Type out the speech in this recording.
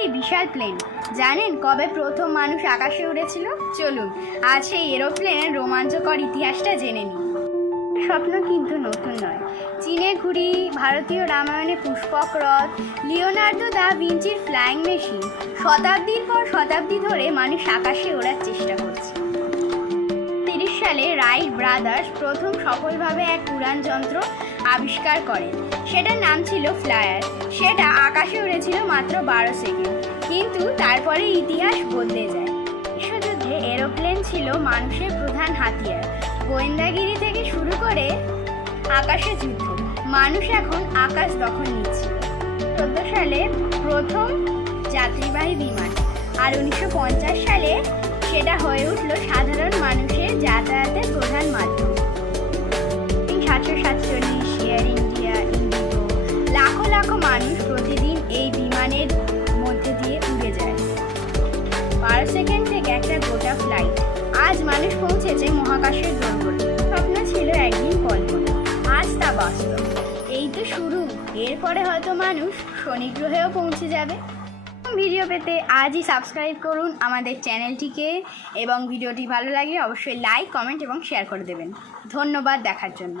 এই বিশাল প্লেন জানেন কবে প্রথম মানুষ আকাশে উড়েছিল? চলুন, আজ সেই এরোপ্লেনের রোমাঞ্চকর ইতিহাসটা জেনে নিই। স্বপ্ন কিন্তু নতুন নয়। চীনে ঘুড়ি, ভারতীয় রামায়ণে পুষ্পক রথ, লিওনার্দো দা ভিঞ্চির ফ্লাইং মেশিন শতাব্দীর পর শতাব্দী ধরে মানুষ আকাশে ওড়ার চেষ্টা করছে। তিরিশ সালে রাইট ব্রাদার্স প্রথম সফলভাবে এক উড়ান যন্ত্র আবিষ্কার করেন। সেটার নাম ছিল ফ্লায়ার। সেটা আকাশে উড়েছিল মাত্র বারো সেকেন্ড। কিন্তু তারপরে ইতিহাস বদলে যায়। বিশ্বযুদ্ধে এরোপ্লেন ছিল মানুষের প্রধান হাতিয়ার। গোয়েন্দাগিরি থেকে শুরু করে আকাশে যুদ্ধ। মানুষ এখন আকাশ দখল নিচ্ছিল। চোদ্দ সালে প্রথম যাত্রীবাহী বিমান। আর উনিশশো পঞ্চাশ সালে সেটা হয়ে উঠল সাধারণ মানুষের যাতায়াতের গোটা ফ্লাইট আজ মানুষ পৌঁছেছে মহাকাশের গগনে স্বপ্ন ছিল একদিন কল্পনা আজ তা বাস্তব। এই তো শুরু। এরপরে হয়তো মানুষ শনি গ্রহেও পৌঁছে যাবে। ভিডিও পেতে আজই সাবস্ক্রাইব করুন আমাদের চ্যানেলটিকে এবং ভিডিওটি ভালো লাগলে অবশ্যই লাইক কমেন্ট এবং শেয়ার করে দেবেন। ধন্যবাদ দেখার জন্য।